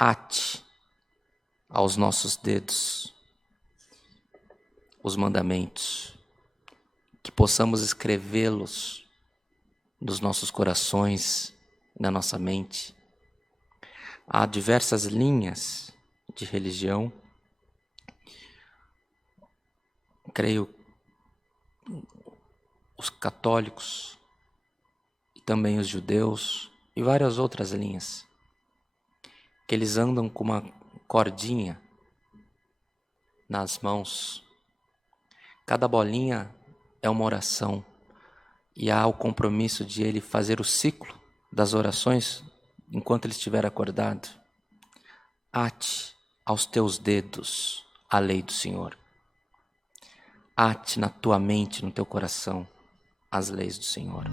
ate aos nossos dedos os mandamentos, que possamos escrevê-los nos nossos corações, na nossa mente. Há diversas linhas de religião. Creio os católicos e também os judeus e várias outras linhas, que eles andam com uma cordinha nas mãos. Cada bolinha é uma oração e há o compromisso de ele fazer o ciclo das orações enquanto ele estiver acordado. Ate aos teus dedos a lei do Senhor. Ate na tua mente, no teu coração, as leis do Senhor.